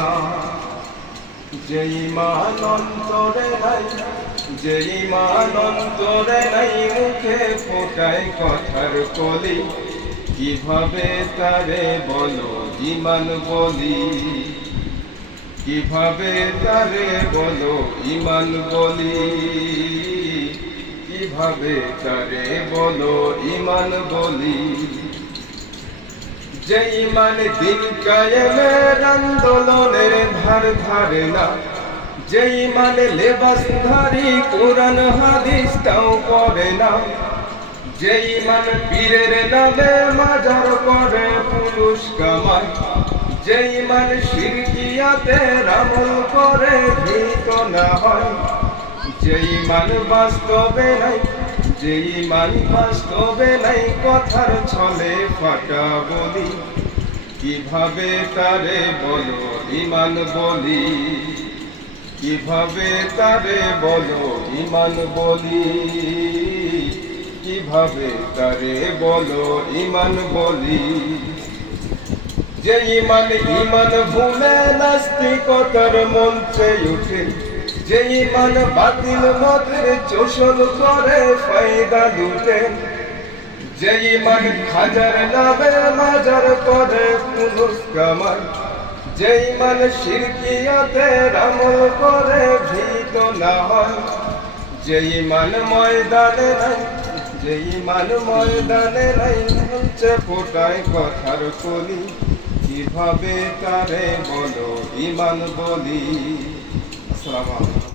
না। যে ঈমান অন্তরে নাই, যে ঈমান অন্তরে নাই, মুখে ফোটায় কথার কলি, কিভাবে তারে বলো ঈমান বলি, কিভাবে তারে বলো ঈমান বলি, কিভাবে তারে বলো ঈমান বলি। যে ঈমান দিন কায়েমের আন্দোলনের ধার ধারে না, যে ঈমান লেবাসধারী কোরআন হাদিস তাও পড়ে না, যে ঈমান পীরের নামে মাজার করে পুরুষ কামায়, যে ঈমান শিরকিয়াতের আমল করে ভীত না হয়, যে ঈমান বাস্তবে নাই, যে ঈমান বাস্তবে নাই, কথার ছলে ফাটা বলি, কিভাবে তারে বলো ঈমান বলি, কিভাবে তারে বলো ঈমান বলি, কিভাবে তারে বলো ঈমান বলি। যে ঈমান ঈমান ভুলে নাস্তিকতার মঞ্চে উঠে, যে ঈমান বাতিল মতের চোষণ করে ফায়দা লুটে, যে ঈমান খাজার নামে মাজার করে পুরুষ কামায়, যে ঈমান শিরকিয়াতের আমল করে ভীত না হয়, যে ঈমান ময়দানে নাই, যে ঈমান ময়দানে নাই, মঞ্চে ফোটায় কথার কলি, কিভাবে তারে বলো ঈমান বলি। আসসালামু আলাইকুম।